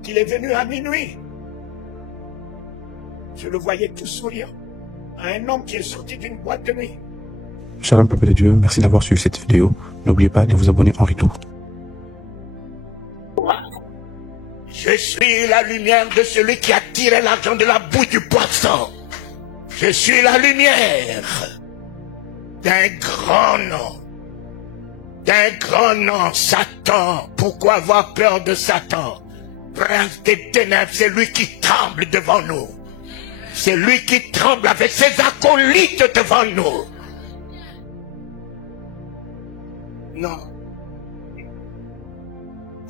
Donc il est venu à minuit. Je le voyais tout souriant. Un homme qui est sorti d'une boîte de nuit. Shalom peuple de Dieu, merci d'avoir suivi cette vidéo. N'oubliez pas de vous abonner en retour. Je suis la lumière de celui qui a tiré l'argent de la bouche du poisson. Je suis la lumière d'un grand nom. D'un grand nom, Satan. Pourquoi avoir peur de Satan? Prince des ténèbres, c'est lui qui tremble devant nous. C'est lui qui tremble avec ses acolytes devant nous. Non.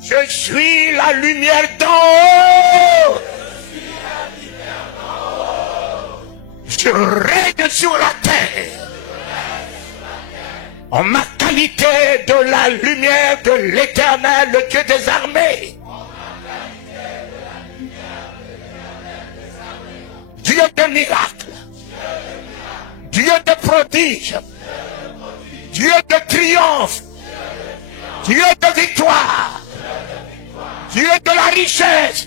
Je suis la lumière d'en haut. Je règne sur la terre. En ma qualité de la lumière de l'Éternel, le Dieu des armées. Dieu de miracles. Dieu de prodiges. Dieu de triomphe. Dieu de victoire. Dieu de la richesse.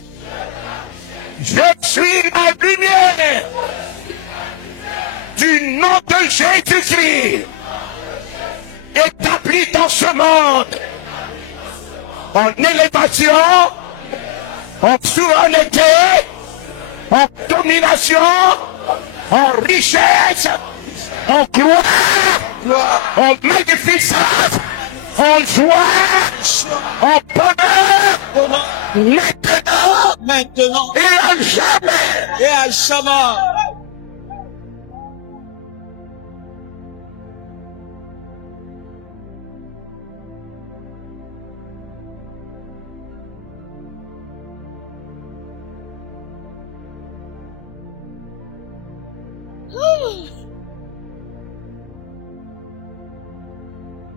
Je suis la lumière du nom de Jésus-Christ, établi dans ce monde, en élévation, en souveraineté, en domination, en richesse, en gloire, en magnificence, en joie, en bonheur, maintenant, et à jamais. Et à jamais.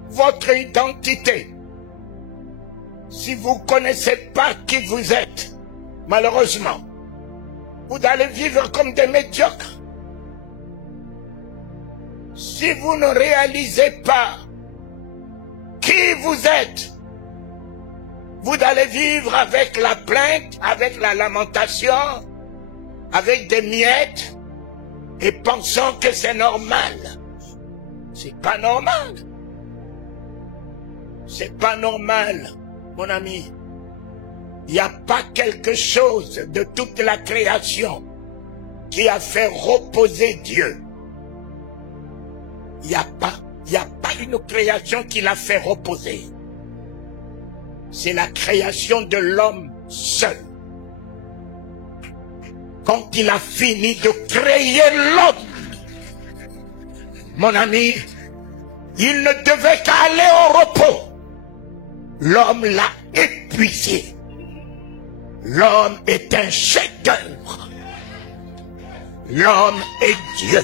Votre identité, si vous ne connaissez pas qui vous êtes, malheureusement, vous allez vivre comme des médiocres. Si vous ne réalisez pas qui vous êtes, vous allez vivre avec la plainte, avec la lamentation, avec des miettes, et pensant que c'est normal. C'est pas normal. C'est pas normal, mon ami. Il n'y a pas quelque chose de toute la création qui a fait reposer Dieu. Il n'y a pas une création qui l'a fait reposer. C'est la création de l'homme seul. Quand il a fini de créer l'homme, mon ami, il ne devait qu'aller au repos. L'homme l'a épuisé. L'homme est un chef-d'œuvre. L'homme est Dieu.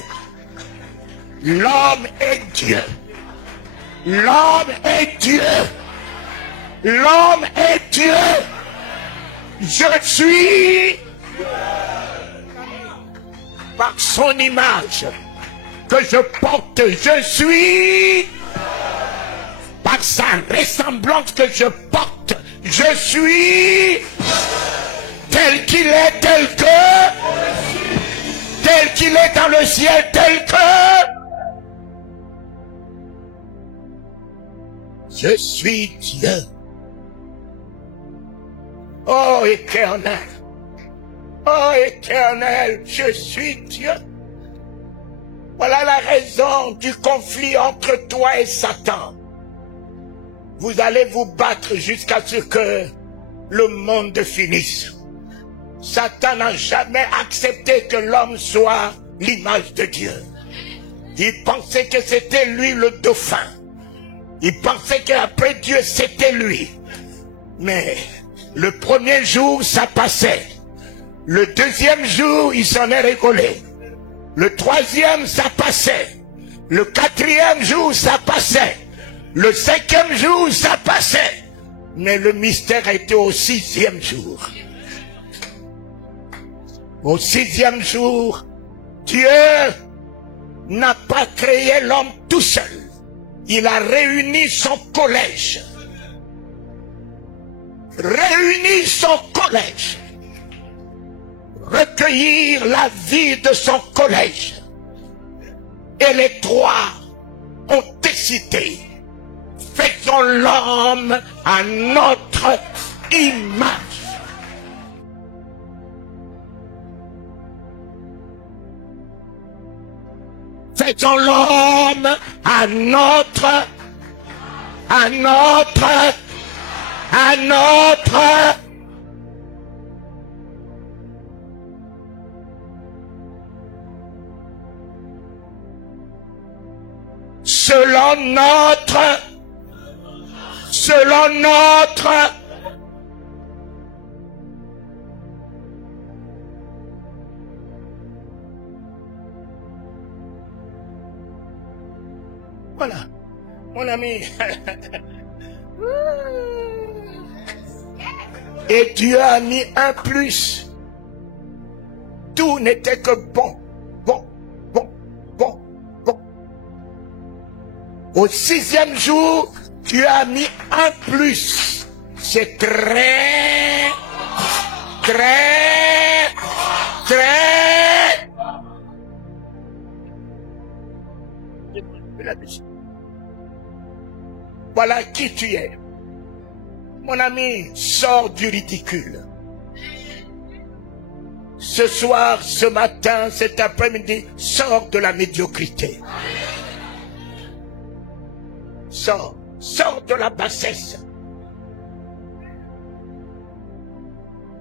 L'homme est Dieu. L'homme est Dieu. L'homme est Dieu. Je suis par son image que je porte. Je suis par sa ressemblance que je porte. Je suis tel qu'il est, tel qu'il est dans le ciel, tel que je suis Dieu. Oh Éternel, oh Éternel, je suis Dieu. Voilà la raison du conflit entre toi et Satan. Vous allez vous battre jusqu'à ce que le monde finisse. Satan n'a jamais accepté que l'homme soit l'image de Dieu. Il pensait que c'était lui le dauphin. Il pensait qu'après Dieu c'était lui. Mais le premier jour ça passait. Le deuxième jour il s'en est rigolé. Le troisième ça passait. Le quatrième jour ça passait. Le cinquième jour, ça passait. Mais le mystère était au sixième jour. Au sixième jour, Dieu n'a pas créé l'homme tout seul. Il a réuni son collège. Réuni son collège. collège, recueillir la vie de son collège. Et les trois ont décidé, faisons l'homme à notre image. Faisons l'homme à notre selon notre voilà, mon ami. Et Dieu a mis un plus. Tout n'était que bon. Au 6e jour, Dieu a mis un plus. C'est très... Voilà qui tu es. Mon ami, sors du ridicule. Ce soir, ce matin, cet après-midi, sors de la médiocrité. Sors de la bassesse.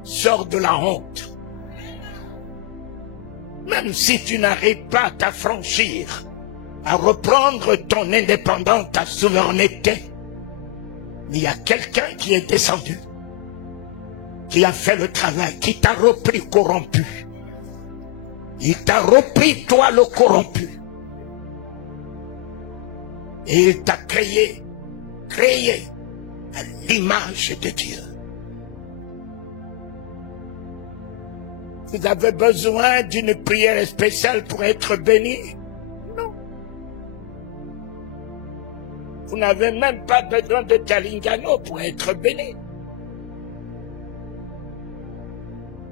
Sors de la honte. Même si tu n'arrives pas à t'affranchir, à reprendre ton indépendance, ta souveraineté, mais il y a quelqu'un qui est descendu, qui a fait le travail, qui t'a repris corrompu. Il t'a repris, toi le corrompu. Et il t'a créé à l'image de Dieu. Vous avez besoin d'une prière spéciale pour être béni? Non. Vous n'avez même pas besoin de Talingano pour être béni.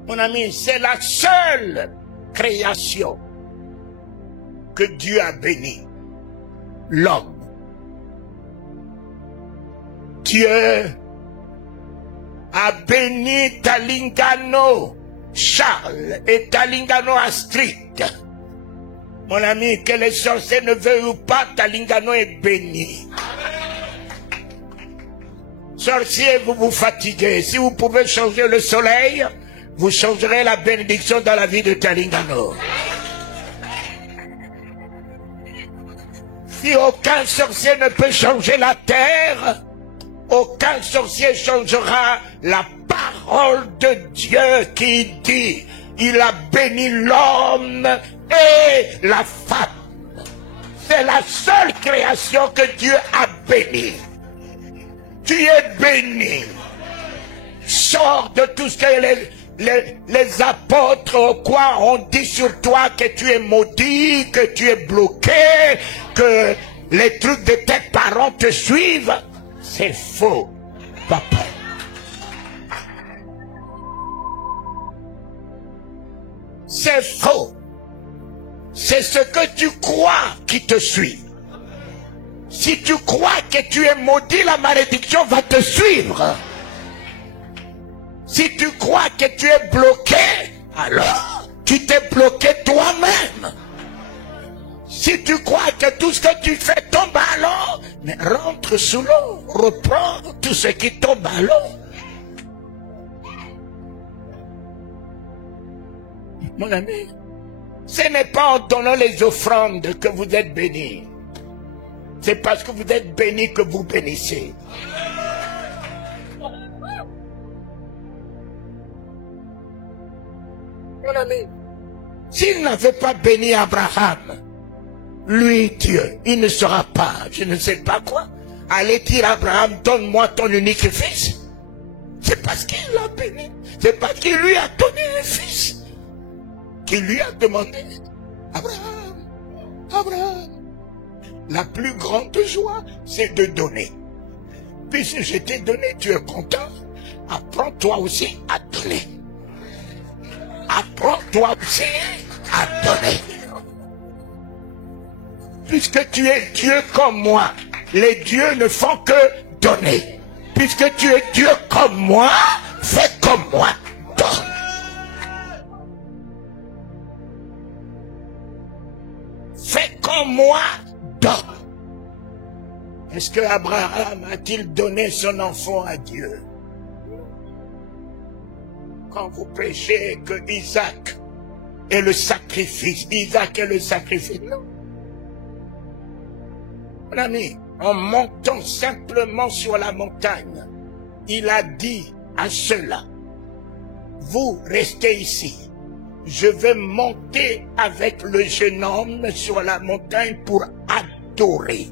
Mon ami, c'est la seule création que Dieu a bénie. L'homme. Dieu a béni Talingano Charles et Talingano Astrid. Mon ami, que les sorciers ne veuillent ou pas, Talingano est béni. Sorciers, vous vous fatiguez. Si vous pouvez changer le soleil, vous changerez la bénédiction dans la vie de Talingano. Si aucun sorcier ne peut changer la terre, aucun sorcier changera la parole de Dieu qui dit, il a béni l'homme et la femme. C'est la seule création que Dieu a bénie. Tu es béni. Sors de tout ce que les apôtres quoi ont dit sur toi, que tu es maudit, que tu es bloqué, que les trucs de tes parents te suivent. C'est faux, papa. C'est faux. C'est ce que tu crois qui te suit. Si tu crois que tu es maudit, la malédiction va te suivre. Si tu crois que tu es bloqué, alors tu t'es bloqué toi-même. Si tu crois que tout ce que tu fais tombe à l'eau, mais rentre sous l'eau, reprends tout ce qui tombe à l'eau. Mon ami, ce n'est pas en donnant les offrandes que vous êtes bénis. C'est parce que vous êtes bénis que vous bénissez. Mon ami, s'il n'avait pas béni Abraham, lui, Dieu, il ne sera pas, je ne sais pas quoi, aller dire à Abraham, donne-moi ton unique fils. C'est parce qu'il l'a béni. C'est parce qu'il lui a donné un fils. Qu'il lui a demandé, Abraham, la plus grande joie, c'est de donner. Puisque je t'ai donné, tu es content. apprends-toi aussi à donner. Apprends-toi aussi à donner. Puisque tu es Dieu comme moi, les dieux ne font que donner. Puisque tu es Dieu comme moi, fais comme moi, donne. Fais comme moi, donne. Est-ce que Abraham a-t-il donné son enfant à Dieu? Quand vous prêchez que Isaac est le sacrifice, Isaac est le sacrifice, non. Mon ami, en montant simplement sur la montagne, il a dit à ceux-là, vous restez ici, je vais monter avec le jeune homme sur la montagne pour adorer.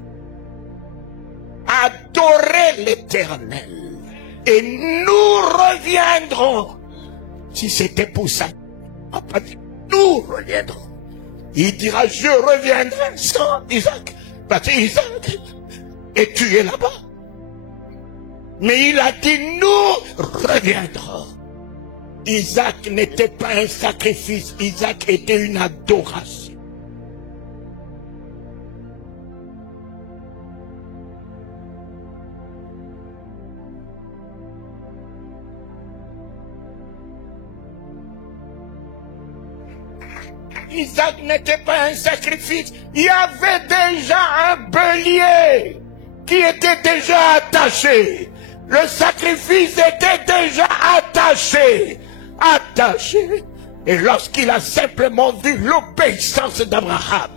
Adorer l'Éternel. Et nous reviendrons. Si c'était pour ça, nous reviendrons. Il dira, je reviendrai sans Isaac. Parce que Isaac est tué là-bas. Mais il a dit, nous reviendrons. Isaac n'était pas un sacrifice, Isaac était une adoration. Isaac n'était pas un sacrifice, il y avait déjà un bélier qui était déjà attaché. Le sacrifice était déjà attaché. Et lorsqu'il a simplement vu l'obéissance d'Abraham,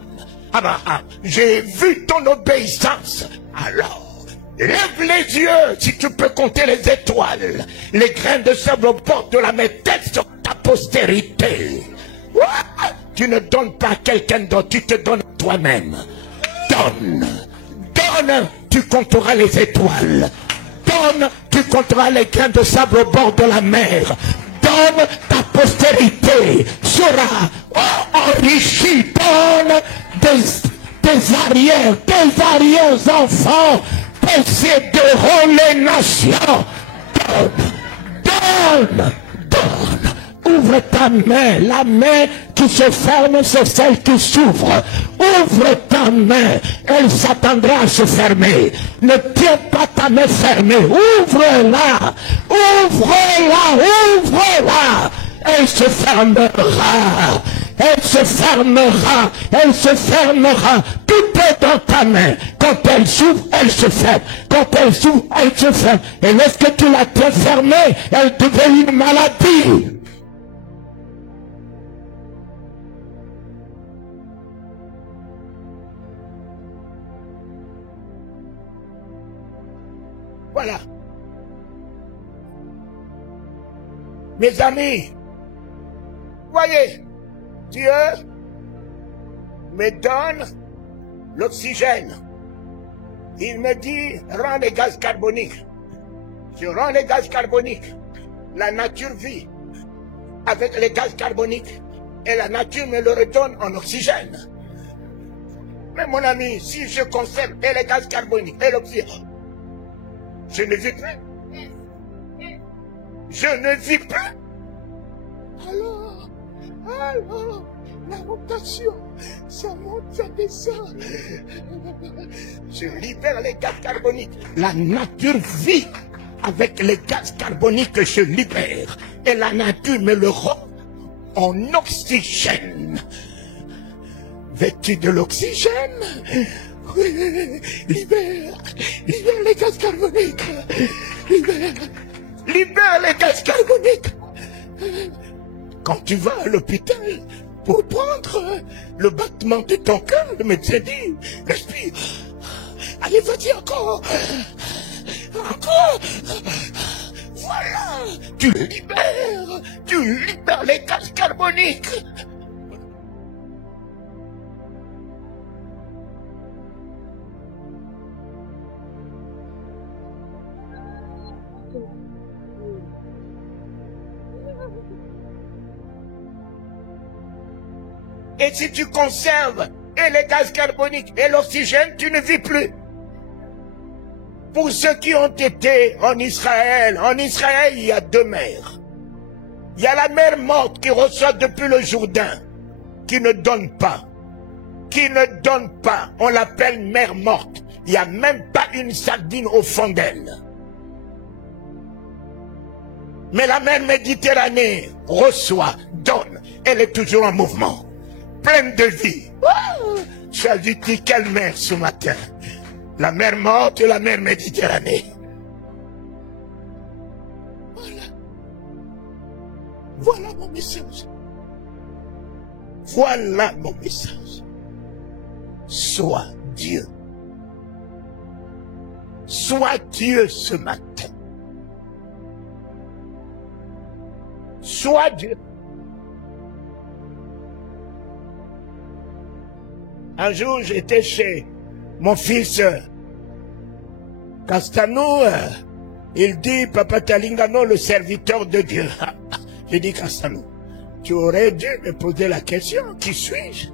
Abraham, j'ai vu ton obéissance. Alors, lève les yeux, si tu peux compter les étoiles, les grains de sable au bord de la mer, telle sur ta postérité. Tu ne donnes pas à quelqu'un d'autre, tu te donnes à toi-même. Donne, donne, tu compteras les étoiles. Donne, tu compteras les grains de sable au bord de la mer. Donne, ta postérité sera enrichie. Donne tes arrière-enfants posséderont les nations. Donne. Ouvre ta main, la main qui se ferme, c'est celle qui s'ouvre. Ouvre ta main, elle s'attendra à se fermer. Ne tiens pas ta main fermée, ouvre-la, ouvre-la, ouvre-la. Elle se fermera, elle se fermera, elle se fermera. Tout est dans ta main. Quand elle s'ouvre, elle se ferme. Quand elle s'ouvre, elle se ferme. Et lorsque tu la tiens fermée, elle devient une maladie. Voilà. Mes amis, voyez, Dieu me donne l'oxygène. Il me dit, rends les gaz carboniques. Je rends les gaz carboniques. La nature vit avec les gaz carboniques et la nature me le redonne en oxygène. Mais mon ami, si je conserve et les gaz carboniques et l'oxygène, je ne vis plus. Je ne vis plus. Alors, la rotation, ça monte, ça descend. Je libère les gaz carboniques. La nature vit avec les gaz carboniques que je libère. Et la nature me le rend en oxygène. Vêtu de l'oxygène. Oui, libère les gaz carboniques. Libère les gaz carboniques. Quand tu vas à l'hôpital pour prendre le battement de ton cœur, le médecin dit, respire. Allez, vas-y encore. Encore. Voilà. Tu libères les gaz carboniques. Et si tu conserves et les gaz carboniques et l'oxygène, tu ne vis plus. pour ceux qui ont été en Israël, il y a deux mers. Il y a la mer morte qui reçoit depuis le Jourdain, qui ne donne pas. Qui ne donne pas. On l'appelle mer morte. Il n'y a même pas une sardine au fond d'elle. Mais la mer Méditerranée reçoit, donne. Elle est toujours en mouvement. Pleine de vie. Tu as dit quelle mer ce matin? La mer morte et la mer Méditerranée. Voilà. Voilà mon message. Voilà mon message. Sois Dieu. Sois Dieu ce matin. Sois Dieu. Un jour, j'étais chez mon fils Castano. Il dit, Papa Talingano, le serviteur de Dieu. J'ai dit, Castano, tu aurais dû me poser la question, qui suis-je?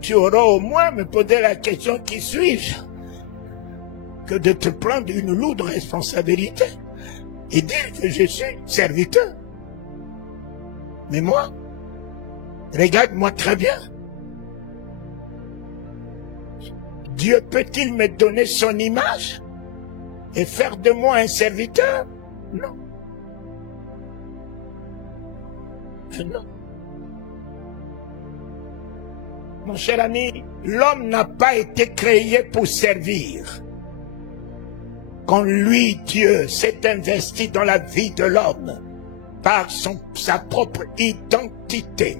Tu auras au moins me poser la question, qui suis-je? Que de te prendre une lourde responsabilité et dire que je suis serviteur. Mais moi, regarde-moi très bien. Dieu peut-il me donner son image et faire de moi un serviteur? Non. Non. Mon cher ami, l'homme n'a pas été créé pour servir. Quand lui, Dieu, s'est investi dans la vie de l'homme par sa propre identité,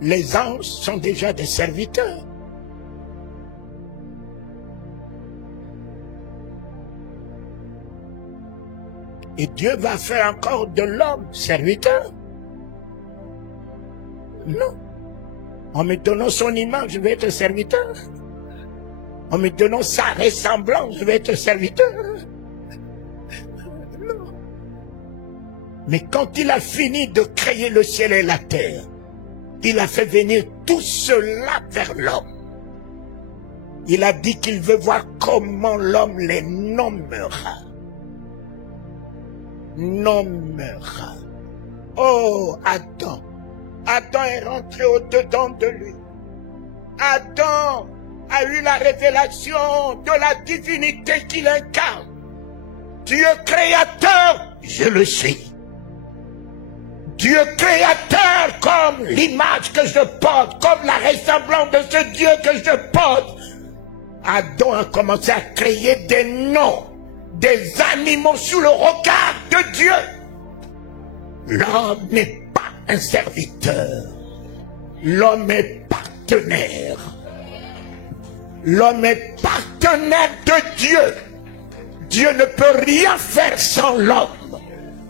les anges sont déjà des serviteurs. Et Dieu va faire encore de l'homme serviteur? Non. En me donnant son image, je vais être serviteur. En me donnant sa ressemblance, je vais être serviteur. Non. Mais quand il a fini de créer le ciel et la terre, il a fait venir tout cela vers l'homme. Il a dit qu'il veut voir comment l'homme les nommera. Nommera. Oh, Adam. Adam est rentré au-dedans de lui. Adam a eu la révélation de la divinité qu'il incarne. Dieu créateur, je le suis. Dieu créateur comme l'image que je porte, comme la ressemblance de ce Dieu que je porte. Adam a commencé à créer des noms, des animaux sous le regard de Dieu. L'homme n'est pas un serviteur. L'homme est partenaire. L'homme est partenaire de Dieu. Dieu ne peut rien faire sans l'homme.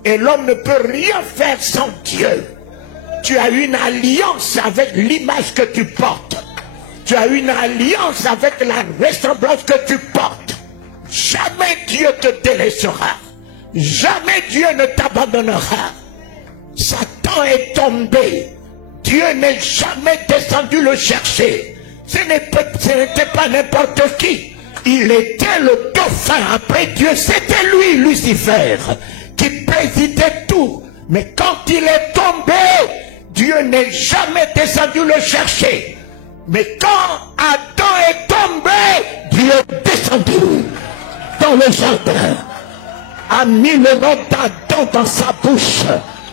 Et l'homme ne peut rien faire sans Dieu. Tu as une alliance avec l'image que tu portes. Tu as une alliance avec la ressemblance que tu portes. Jamais Dieu te délaissera. Jamais Dieu ne t'abandonnera. Satan est tombé. Dieu n'est jamais descendu le chercher. Ce n'était pas n'importe qui. Il était le dauphin après Dieu. C'était lui, Lucifer, qui présidait tout. Mais quand il est tombé, Dieu n'est jamais descendu le chercher. Mais quand Adam est tombé, Dieu est descendu dans le jardin, a mis le nom d'Adam dans sa bouche.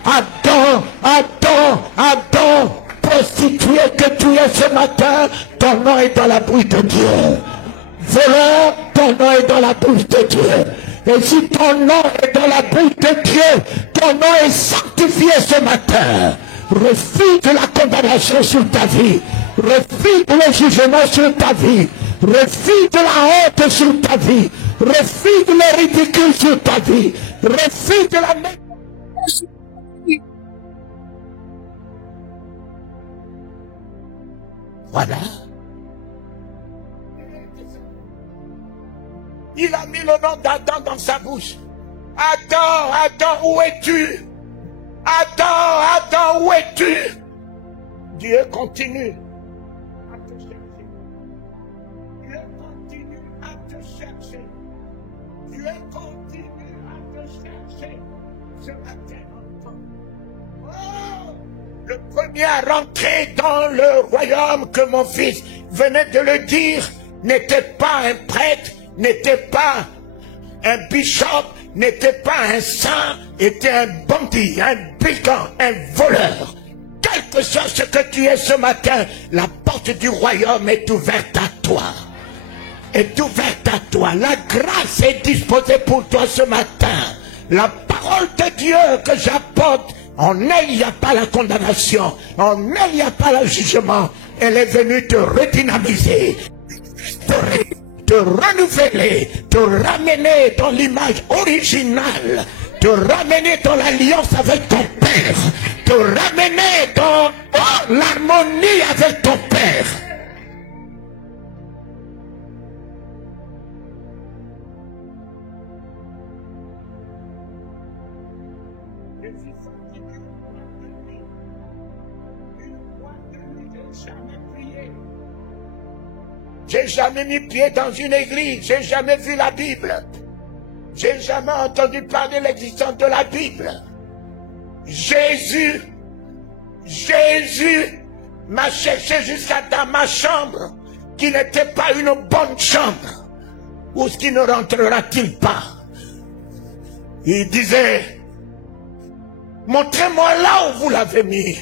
Adam, Adam, Adam, prostituée que tu es ce matin, ton nom est dans la bouche de Dieu. Voleur, ton nom est dans la bouche de Dieu. Et si ton nom est dans la bouche de Dieu, ton nom est sanctifié ce matin. Refuse la condamnation sur ta vie. Refuse le jugement sur ta vie. Refuse la honte sur ta vie. Refuse le ridicule sur ta vie. Refuse la négligence sur ta vie. Voilà. Il a mis le nom d'Adam dans sa bouche. Adam, Adam, où es-tu? Adam, Adam, où es-tu? Dieu continue à te chercher. Dieu continue à te chercher. Dieu continue à te chercher. Ce matin, enfant. Oh! Le premier à rentrer dans le royaume, que mon fils venait de le dire, n'était pas un prêtre, n'était pas un bishop, n'était pas un saint, était un bandit, un brigand, un voleur. Quel que soit ce que tu es ce matin, la porte du royaume est ouverte à toi. Est ouverte à toi. La grâce est disposée pour toi ce matin. La parole de Dieu que j'apporte, en elle, il n'y a pas la condamnation. En elle, il n'y a pas le jugement. Elle est venue te redynamiser, te renouveler, te ramener dans l'image originale, te ramener dans l'alliance avec ton Père, te ramener dans l'harmonie avec ton Père. J'ai jamais mis pied dans une église, j'ai jamais vu la Bible. J'ai jamais entendu parler de l'existence de la Bible. Jésus m'a cherché jusqu'à dans ma chambre, qui n'était pas une bonne chambre. Où est-ce qu'il ne rentrera-t-il pas? Il disait, montrez-moi là où vous l'avez mis.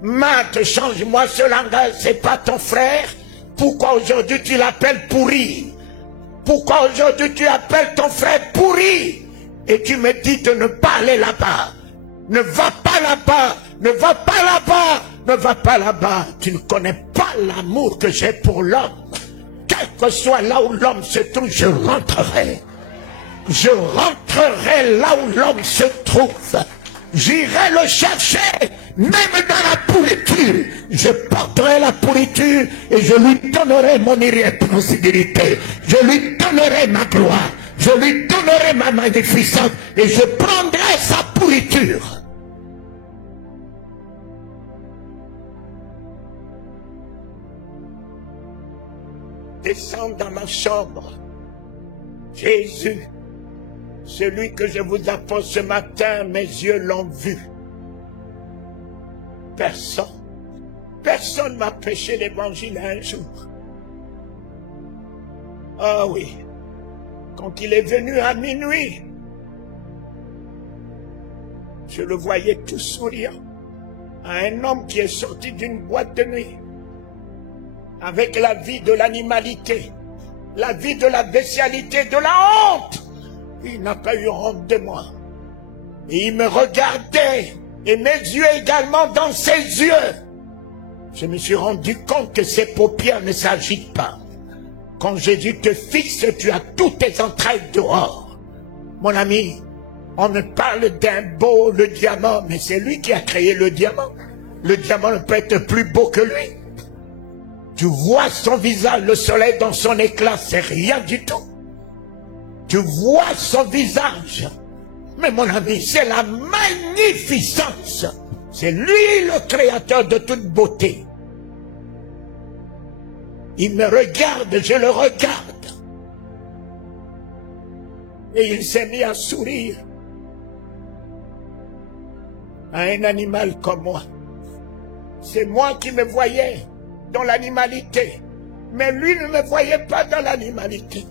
Matt, change-moi ce langage, c'est pas ton frère. Pourquoi aujourd'hui tu l'appelles pourri? Pourquoi aujourd'hui tu appelles ton frère pourri? Et tu me dis de ne pas aller là-bas. Ne va pas là-bas, ne va pas là-bas, ne va pas là-bas. Tu ne connais pas l'amour que j'ai pour l'homme. Quel que soit là où l'homme se trouve, je rentrerai. Je rentrerai là où l'homme se trouve. J'irai le chercher, même dans la pourriture. Je porterai la pourriture et je lui donnerai mon irréprochabilité. Je lui donnerai ma gloire. Je lui donnerai ma magnificence et je prendrai sa pourriture. Descends dans ma chambre. Jésus, celui que je vous apporte ce matin, mes yeux l'ont vu. Personne m'a prêché l'évangile un jour. Ah oui, quand il est venu à minuit, je le voyais tout souriant, à un homme qui est sorti d'une boîte de nuit, avec la vie de l'animalité, la vie de la bestialité, de la honte. Il n'a pas eu honte de moi. Et il me regardait, et mes yeux également dans ses yeux. Je me suis rendu compte que ses paupières ne s'agitent pas. Quand Jésus te fixe, tu as toutes tes entrailles dehors. Mon ami, on me parle d'un beau, le diamant, mais c'est lui qui a créé le diamant. Le diamant ne peut être plus beau que lui. Tu vois son visage, le soleil dans son éclat, c'est rien du tout. Tu vois son visage. Mais mon ami, c'est la magnificence. C'est lui le créateur de toute beauté. Il me regarde, je le regarde. Et il s'est mis à sourire à un animal comme moi. C'est moi qui me voyais dans l'animalité. Mais lui ne me voyait pas dans l'animalité.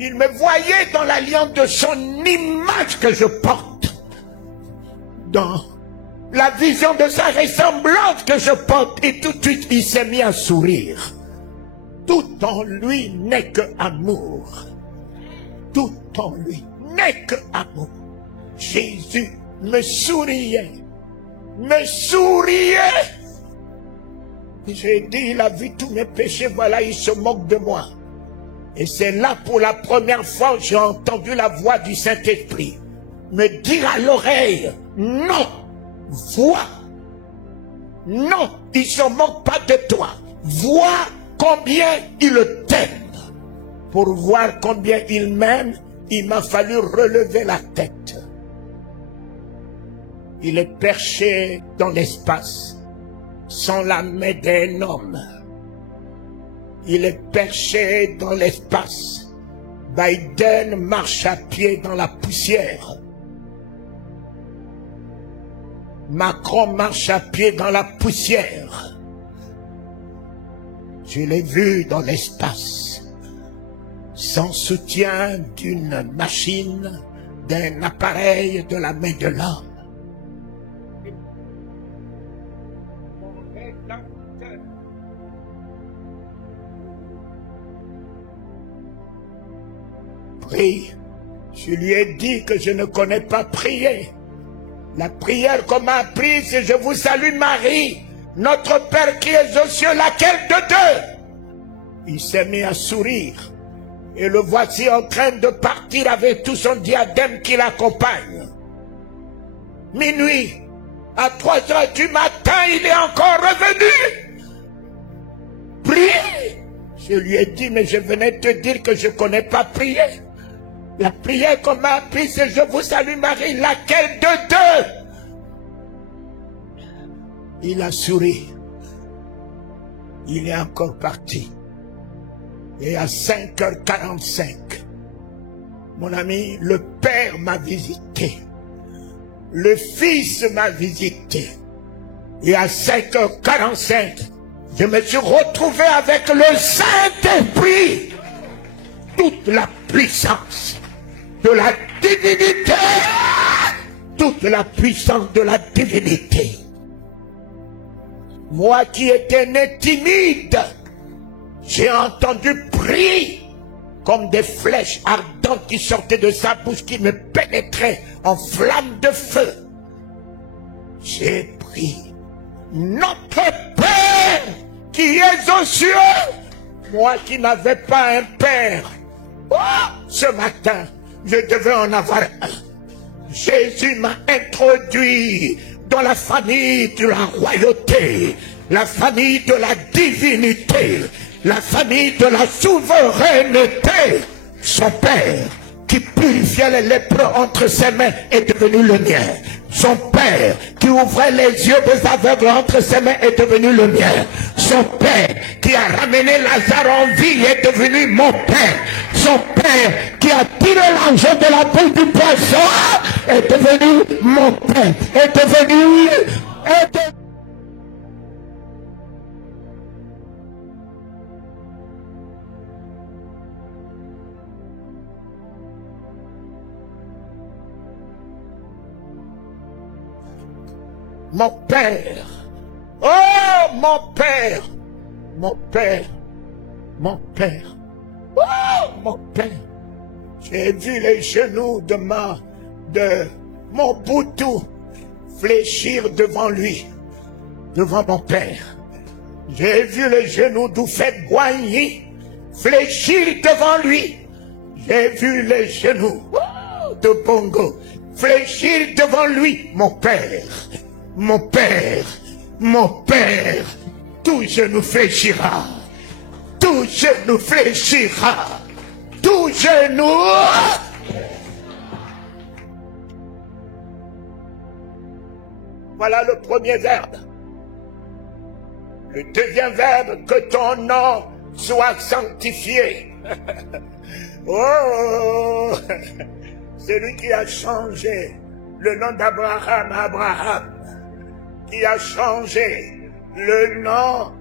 Il me voyait dans l'alliance de son image que je porte. Dans la vision de sa ressemblance que je porte. Et tout de suite, il s'est mis à sourire. Tout en lui n'est que amour. Tout en lui n'est que amour. Jésus me souriait. Me souriait. J'ai dit, il a vu tous mes péchés, voilà, il se moque de moi. Et c'est là pour la première fois que j'ai entendu la voix du Saint-Esprit me dire à l'oreille, non, vois, non, il ne se moque pas de toi. Vois combien il t'aime. Pour voir combien il m'aime, il m'a fallu relever la tête. Il est perché dans l'espace, sans la main d'un homme. Il est perché dans l'espace. Biden marche à pied dans la poussière. Macron marche à pied dans la poussière. Je l'ai vu dans l'espace, sans soutien d'une machine, d'un appareil de la main de l'homme. Prie. Je lui ai dit que je ne connais pas prier. La prière qu'on m'a apprise, c'est je vous salue Marie, notre Père qui est aux cieux, laquelle de deux? Il s'est mis à sourire. Et le voici en train de partir avec tout son diadème qui l'accompagne. Minuit, à 3 heures du matin, il est encore revenu. Prie. Je lui ai dit, mais je venais te dire que je ne connais pas prier. La prière qu'on m'a apprise, c'est je vous salue Marie, laquelle de deux? Il a souri. Il est encore parti. Et à 5h45, mon ami, le Père m'a visité. Le Fils m'a visité. Et à 5h45, je me suis retrouvé avec le Saint-Esprit. Toute la puissance de la divinité. Toute la puissance de la divinité. Moi qui étais né timide, j'ai entendu prier comme des flèches ardentes qui sortaient de sa bouche, qui me pénétraient en flammes de feu. J'ai prié. Notre Père qui est aux cieux. Moi qui n'avais pas un Père. Oh, ce matin, je devais en avoir un. Jésus m'a introduit dans la famille de la royauté, la famille de la divinité, la famille de la souveraineté. Son Père qui purifiait les lépreux entre ses mains est devenu le mien. Son Père qui ouvrait les yeux des aveugles entre ses mains est devenu le mien. Son Père qui a ramené Lazare en vie est devenu mon Père. Son Père qui a tiré l'argent de la bouche du poisson est devenu mon Père. Est devenu... Mon Père, oh mon Père, mon Père, mon Père, oh mon Père. J'ai vu les genoux de mon boutou fléchir devant lui, devant mon Père. J'ai vu les genoux d'Oufet-Boigny fléchir devant lui. J'ai vu les genoux de Bongo fléchir devant lui, mon Père. Mon Père, mon Père, tout genou fléchira, tout genou fléchira, tout genou. Voilà le premier verbe. Le deuxième verbe, que ton nom soit sanctifié. Oh, c'est lui qui a changé le nom d'Abraham à Abraham, qui a changé le nom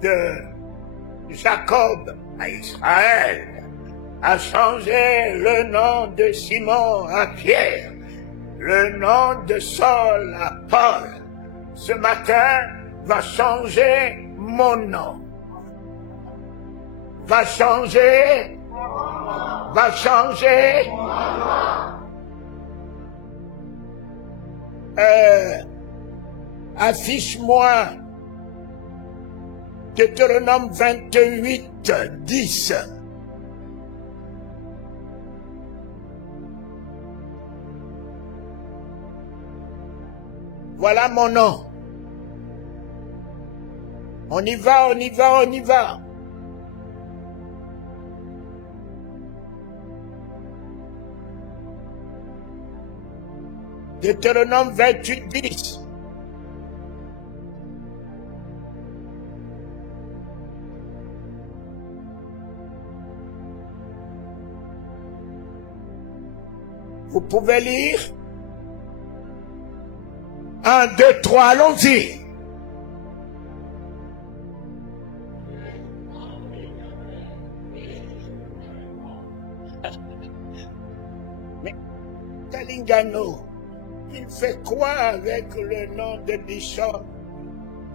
de Jacob à Israël, a changé le nom de Simon à Pierre, le nom de Saul à Paul. Ce matin va changer mon nom, va changer, va changer. Affiche-moi Deutéronome 28, 10. Voilà mon nom. On y va, on y va, on y va. Deutéronome 28, 10. Vous pouvez lire. 1, 2, 3, allons-y. Mais Talingano, il fait quoi avec le nom de Bishop,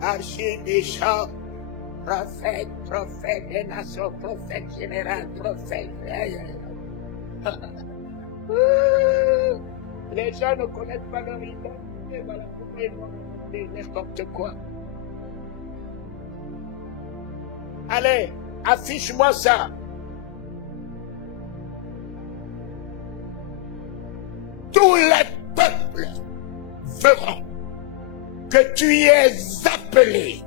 archibishop, prophète des nations, prophète général, prophète. Les gens ne connaissent pas leur identité, voilà, vous pouvez demander n'importe quoi. Allez, affiche-moi ça. Tous les peuples verront que tu es appelé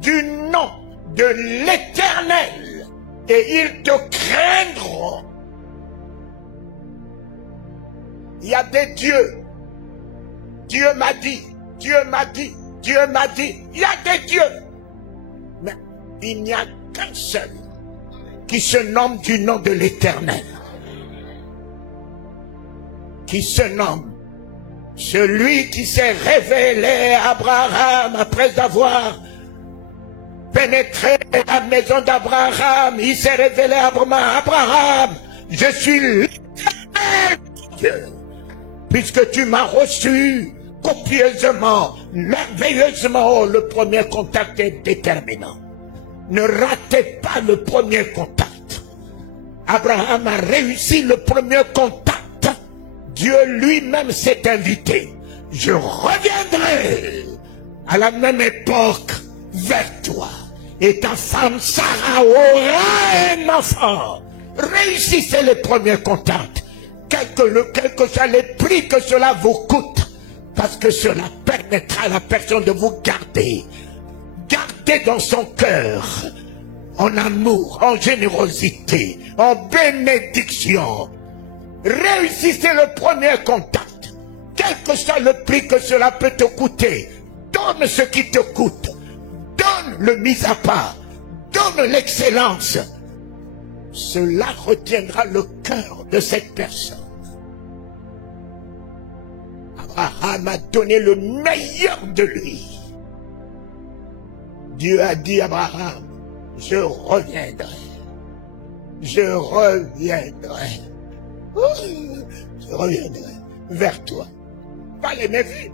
du nom de l'Éternel et ils te craindront. Il y a des dieux. Dieu m'a dit, Dieu m'a dit, Dieu m'a dit. Il y a des dieux. Mais il n'y a qu'un seul qui se nomme du nom de l'Éternel. Qui se nomme celui qui s'est révélé à Abraham après avoir pénétré la maison d'Abraham. Il s'est révélé à Abraham. Je suis l'Éternel Dieu. Puisque tu m'as reçu copieusement, merveilleusement, le premier contact est déterminant. Ne ratez pas le premier contact. Abraham a réussi le premier contact. Dieu lui-même s'est invité. Je reviendrai à la même époque vers toi. Et ta femme Sarah aura un enfant. Réussissez le premier contact. Quel que soit les prix que cela vous coûte, parce que cela permettra à la personne de vous garder. Gardez dans son cœur, en amour, en générosité, en bénédiction. Réussissez le premier contact. Quel que soit le prix que cela peut te coûter, donne ce qui te coûte. Donne le mis à part. Donne l'excellence. Cela retiendra le cœur de cette personne. Abraham a donné le meilleur de lui. Dieu a dit à Abraham, je reviendrai. Je reviendrai. Je reviendrai vers toi. Pas les mains vides.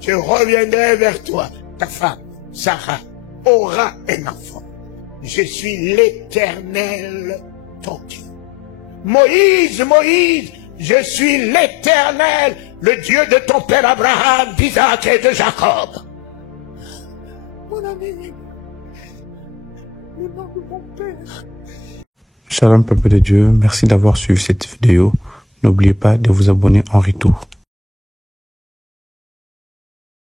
Je reviendrai vers toi. Ta femme, Sarah, aura un enfant. Je suis l'Éternel, ton Dieu. Moïse, Moïse, je suis l'Éternel, le Dieu de ton père Abraham, d'Isaac et de Jacob. Mon ami, le nom de mon père. Shalom peuple de Dieu, merci d'avoir suivi cette vidéo. N'oubliez pas de vous abonner en retour.